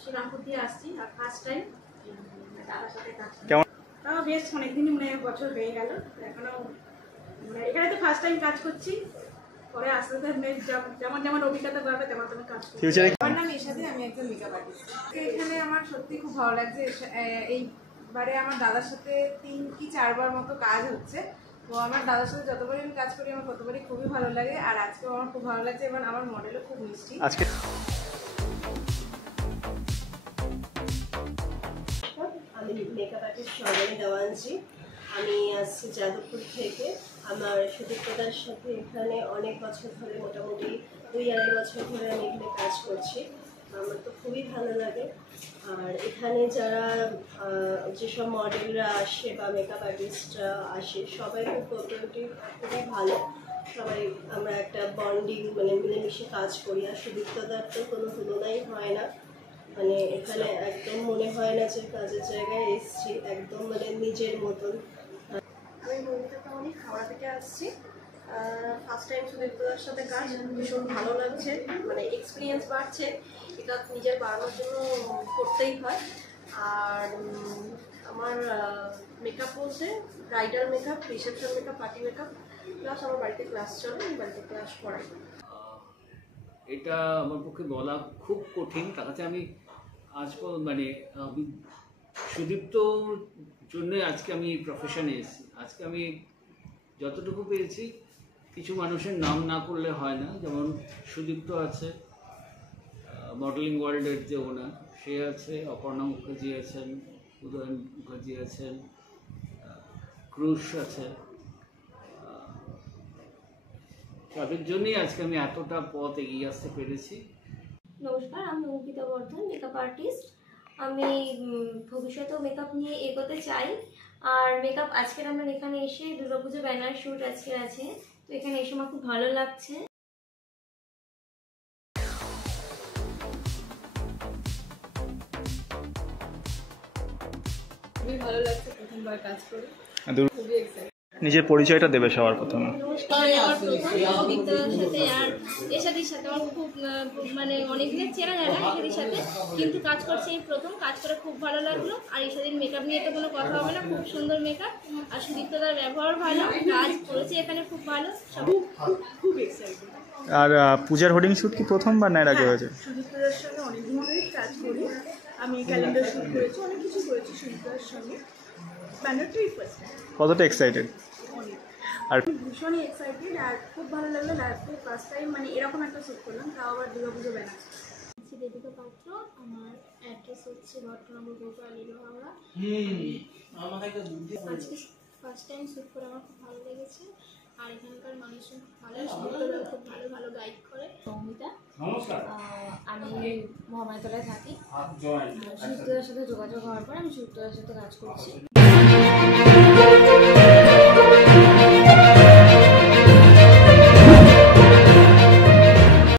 শ্রীরামপুর দিয়ে আসছি আর first time দাদার সাথে কাজ কেমন তাও বেশ অনেকদিনই মানে বছর হয়ে গেল এখনো মানে এখানে তো ফার্স্ট টাইম কাজ করছি পরে আস্তে আস্তে যেমন যেমন অভিজ্ঞতা বাড়বে তেমন তেমন কাজ করছি। আমার নাম এশাদি, আমি একজন মেকআপ আর্টিস্ট। এখানে আমার সত্যি খুব ভালো লাগছে। এইবারে আমার দাদার সাথে 3 কি 4 বার মতো কাজ হচ্ছে। তো আমার দাদার সাথে যতবারই আমি কাজ করি আমার ততবারই খুবই ভালো লাগে আর আজকেও আমার খুব ভালো লাগছে এবং আমার মডেলও খুব মিষ্টি। আজকে আমি মেকআপ আর্টিস্ট সর্বাণী দেওয়ানজি। আমি আসছি যাদবপুর থেকে। আমার সুদীপ্তদার সাথে এখানে অনেক বছর ধরে, মোটামুটি 2-2.5 বছর ধরে আমি এখানে কাজ করছি। আমার তো খুবই ভালো লাগে। আর এখানে যারা যেসব মডেলরা আসে বা মেকআপ আর্টিস্টরা আসে সবাই খুব কোঅপারেটিভ, খুবই ভালো। সবাই আমরা একটা বন্ডিং মানে মিলেমিশে কাজ করি। আর সুদীপ্তদার তো কোনো তুলনাই হয় না। মানে এখানে একদম মনে হয় না যে কাজের জায়গায় এসছি, একদম মানে নিজের মতন। আমি মনিকা অনেক হাওড়া থেকে আসছি। ফার্স্ট টাইম সুদীপ্তদার সাথে কাজ, ভীষণ ভালো লাগছে। মানে এক্সপিরিয়েন্স বাড়ছে, এটা নিজের বাড়ানোর জন্য করতেই হয়। আর আমার মেকআপ বলছে bridal makeup, reception makeup, party makeup, plus আমার বাড়িতে ক্লাস চলে, আমি বাড়িতে ক্লাস করাই। এটা আমার পক্ষে বলা খুব কঠিন, তাতে আমি আজ মানে সুদীপ্তর জন্য আজকে আমি প্রফেশনে এসেছি। আজকে আমি যতটুকু পেয়েছি, কিছু মানুষের নাম না করলে হয় না। যেমন সুদীপ্ত আছে, মডেলিং ওয়ার্ল্ডের যে ওনার সে আছে, অপর্ণা মুখার্জি আছেন, উদয়ন মুখার্জি আছেন, ক্রুশ আছে। তাদের জন্যই আজকে আমি এতটা পথ এগিয়ে আসতে পেরেছি। নমস্কার, আমি অঙ্কিতা বর্ধন, মেকআপ আর্টিস্ট। আমি ভবিষ্যতেও মেকআপ নিয়ে এগোতে চাই। আর মেকআপ আজকের আমার এখানে এসে দুর্গাপুজো ব্যানার শ্যুট আজকে আছে, তো এখানে এসে আমার খুব ভালো লাগছে। খুবই ভালো লাগছে প্রথমবার কাজ করে, খুবই এক্সাইটেড। নিজের পরিচয়টা দেবে সবার প্রথমে। নমস্কার, আমার প্রথম সুদীপ্তদার সাথে আর এশাদির সাথে আমার খুব মানে অনেকদিনের চেনা যায় না এশাদির সাথে, কিন্তু কাজ করছে এই প্রথম। কাজ করে খুব ভালো লাগলো। আর এশাদির মেকআপ নিয়ে তো কোনো কথা হবে না, খুব সুন্দর মেকআপ। আর সুদীপ্তদার ব্যবহার ভালো, কাজ করেছে এখানে খুব ভালো, খুব এক্সাইটেড। আর পূজার হোর্ডিং শ্যুট কি প্রথমবার না এর আগে হয়েছে? সুদীপ্তদার সঙ্গে অনেকদিন ধরেই কাজ করি। আমি ক্যালেন্ডার শ্যুট করেছি, অনেক কিছু করেছি সুদীপ্তদার সঙ্গে। ব্যানারটাই ফার্স্ট টাইম। কতটা এক্সাইটেড? আর ভীষণই এক্সাইটেড আর খুব ভালো লাগলো। লাইফে ফার্স্ট টাইম মানে এরকম একটা শ্যুট করলাম, তাও আবার দুর্গাপুজো ব্যানার। দেবিকা পাত্র, আমার অ্যাড্রেস হচ্ছে ভট্টনগর গোপালীর হাওড়া। আজকে ফার্স্ট টাইম শ্যুট করে আমার খুব ভালো লেগেছে। আর এখানকার মানুষজন খুব ভালো, সুদীপ্তদাও খুব ভালো ভালো গাইড করে। সৌমিতা, আমি মহামায়াতলায় থাকি। সুদীপ্তদার সাথে যোগাযোগ হওয়ার পর আমি সুদীপ্তদার সাথে কাজ করছি।